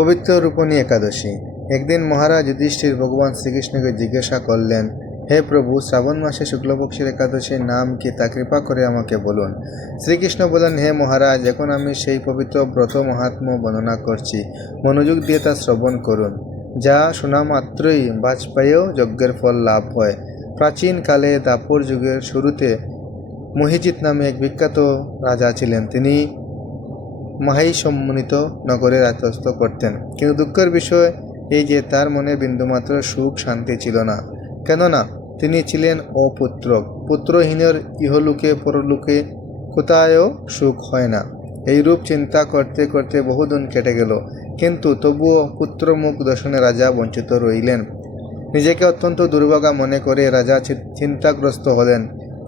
পবিত্র রূপণী একাদশী। একদিন মহারাজ যুধিষ্ঠির ভগবান শ্রীকৃষ্ণকে জিজ্ঞাসা করলেন, হে প্রভু, শ্রাবণ মাসে শুক্লপক্ষের একাদশীর নাম কি তা কৃপা করে আমাকে বলুন? শ্রীকৃষ্ণ বলেন হে মহারাজ, এখন আমি সেই পবিত্র ব্রত মহাত্ম বর্ণনা করছি। মনোযোগ দিয়ে তা শ্রবণ করুন। যা শোনা মাত্রই বাজপেয়ীও যজ্ঞের ফল লাভ হয়। প্রাচীনকালে দাপর যুগের শুরুতে মহিজিৎ নামে এক বিখ্যাত রাজা ছিলেন। তিনি মাহাই সম্মানিত নগরে রাজত্ব করতেন। কিন্তু দুঃখের বিষয় এই যে তার মনে বিন্দুমাত্র সুখ শান্তি ছিল না। কেননা তিনি ছিলেন অপুত্র। পুত্রহীনের ইহলোকে পরলোকে কোথায়ও সুখ হয় না। এই রূপ চিন্তা করতে করতে বহুদিন কেটে গেল। কিন্তু তবুও পুত্রমুখ দর্শনে রাজা বঞ্চিত রইলেন। নিজেকে অত্যন্ত দুর্ভাগা মনে করে রাজা চিন্তাগ্রস্ত হলেন।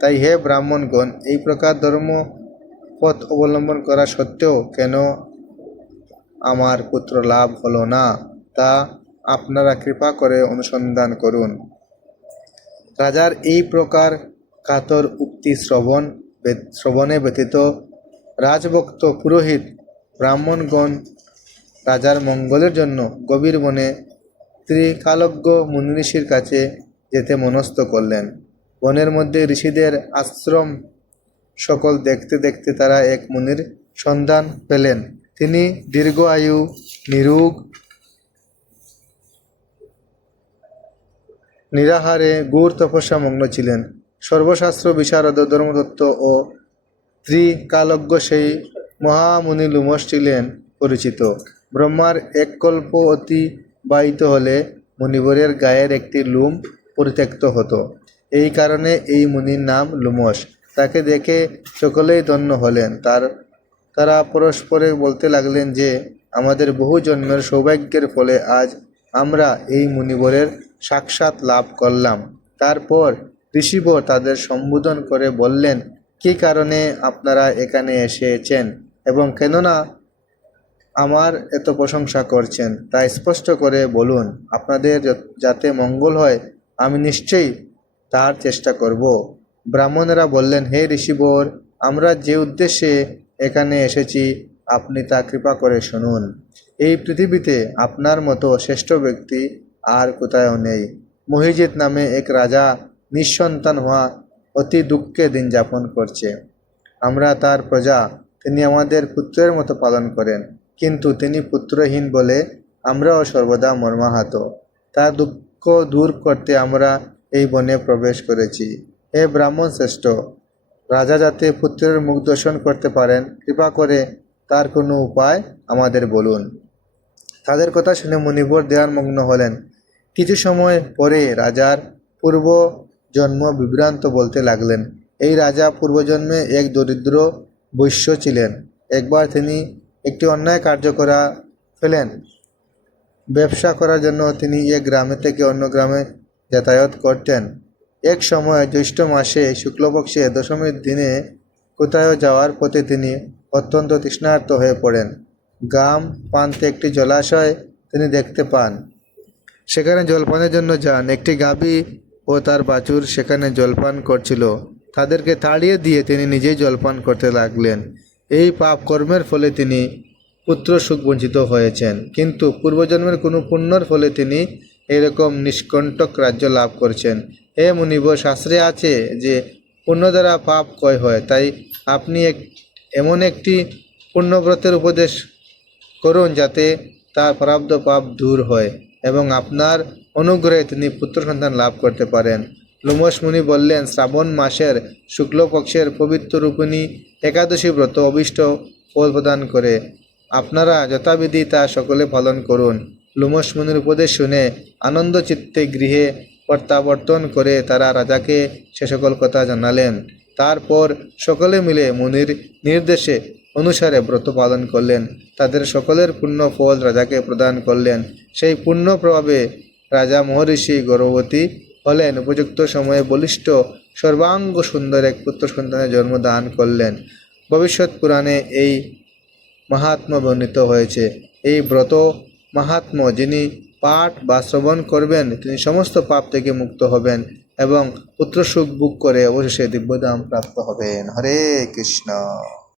তাই হে ব্রাহ্মণগণ, এই প্রকার ধর্ম পথ অবলম্বন করা সত্ত্বেও কেন আমার পুত্র লাভ হলো না? তা আপনারা কৃপা করে অনুসন্ধান করুন। রাজার এই প্রকার কাতর উক্তি শ্রবণ শ্রবণে ব্যতীত রাজভক্ত পুরোহিত ব্রাহ্মণগণ রাজার মঙ্গলের জন্য গভীর বনে ত্রিকালজ্ঞ মুনিঋষির কাছে যেতে মনস্থ করলেন। বনের মধ্যে ঋষিদের আশ্রম সকল দেখতে দেখতে তারা এক মুনির সন্ধান পেলেন। তিনি দীর্ঘ আয়ু, নিরুগ, নিরাহারে গূঢ় তপস্যা মগ্ন ছিলেন। সর্বশাস্ত্র, বিশারদ, ধর্মতত্ত্ব ও ত্রিকালজ্ঞ সেই মহামুনি লুমস ছিলেন পরিচিত। ব্রহ্মার এক কল্প অতিবাহিত হলে মুনিবরের গায়ের একটি লুম পরিত্যক্ত হতো। এই কারণে এই মুনির নাম লুমস তাকে দেখে সকলেই ধন্য হলেন। তার, তারা পরস্পরে বলতে লাগলেন যে, আমাদের বহু জন্মের সৌভাগ্যের ফলে আজ আমরা এই মুনিবরের সাক্ষাৎ লাভ করলাম। তারপর ঋষিবর তাদের সম্বোধন করে বললেন, কী কারণে আপনারা এখানে এসেছেন এবং কেননা আমার এত প্রশংসা করছেন? তা স্পষ্ট করে বলুন, আপনাদের যাতে মঙ্গল হয়, আমি নিশ্চয়ই তার চেষ্টা করব। ব্রাহ্মণেরা বললেন, হে ঋষিবর, আমরা যে উদ্দেশ্যে এখানে এসেছি, আপনি তা কৃপা করে শুনুন। এই পৃথিবীতে আপনার মতো শ্রেষ্ঠ ব্যক্তি আর কোথায়ও নেই। মহিজিৎ নামে এক রাজা নিঃসন্তান হওয়া অতি দুঃখে দিন যাপন করছে। আমরা তার প্রজা, তিনি আমাদের পুত্রের মতো পালন করেন। কিন্তু তিনি পুত্রহীন বলে আমরাও সর্বদা মর্মাহত। তার দুঃখ দূর করতে আমরা এই বনে প্রবেশ করেছি। হে ব্রাহ্মণ শ্রেষ্ঠ, রাজা যাতে পুত্রের মুখ দর্শন করতে পারেন, কৃপা করে তার কোনো উপায় আমাদের বলুন। তাদের কথা শুনে মুনিবর দেওয়ানমগ্ন হলেন। কিছু সময় পরে রাজার পূর্ব জন্ম বিভ্রান্ত বলতে লাগলেন। এই রাজা পূর্বজন্মে এক দরিদ্র বৈশ্য ছিলেন। একবার তিনি একটি অন্যায় কার্য করা ফেলেন। ব্যবসা করার জন্য তিনি এক গ্রামে থেকে অন্য গ্রামে যাতায়াত করতেন। এক সময় জ্যৈষ্ঠ মাসে শুক্লপক্ষে দশমীর দিনে কোথাও যাওয়ার পথে তিনি অত্যন্ত তৃষ্ণার্ত হয়ে পড়েন। গাম প্রান্তে একটি জলাশয় তিনি দেখতে পান। সেখানে জলপানের জন্য যান। একটি গাভী ও তার বাছুর সেখানে জলপান করছিল। তাদেরকে তাড়িয়ে দিয়ে তিনি নিজেই জলপান করতে লাগলেন। এই পাপ কর্মের ফলে তিনি পুত্র সুখ বঞ্চিত হয়েছেন। কিন্তু পূর্বজন্মের কোনো পুণ্যর ফলে তিনি এরকম নিষ্কণ্টক রাজ্য লাভ করছেন। হে মুনিব শাস্ত্রে আছে যে পুণ্য দ্বারা পাপ ক্ষয় হয়। তাই আপনি এক, এমন একটি পুণ্যব্রতের উপদেশ করুন যাতে তার প্রাপ্ত পাপ দূর হয় এবং আপনার অনুগ্রহে তিনি পুত্র সন্তান লাভ করতে পারেন। লোমস মুনি বললেন, শ্রাবণ মাসের শুক্লপক্ষের পবিত্র রূপিণী একাদশী ব্রত অভিষ্ট ফল প্রদান করে। আপনারা যথাবিধি তা সকলে পালন করুন। লোমস মুনির উপদেশ শুনে আনন্দ চিত্তে গৃহে প্রত্যাবর্তন করে তারা রাজাকে সে সকল কথা জানালেন। তারপর সকলে মিলে মুনির নির্দেশে অনুসারে ব্রত পালন করলেন। তাদের সকলের পূর্ণ ফল রাজাকে প্রদান করলেন। সেই পূর্ণ প্রভাবে রাজা মহর্ষি গর্ভবতী হলেন। উপযুক্ত সময়ে বলিষ্ঠ সর্বাঙ্গ সুন্দর এক পুত্র সন্তানের জন্ম দান করলেন। ভবিষ্যৎ পুরাণে এই মাহাত্ম বর্ণিত হয়েছে। এই ব্রত মাহাত্ম যিনি পাঠ বা শ্রবণ করবেন, তিনি সমস্ত পাপ থেকে মুক্ত হবেন এবং পুত্র সুখ বুক করে অবশেষে দিব্যদাম প্রাপ্ত হবেন। হরে কৃষ্ণ।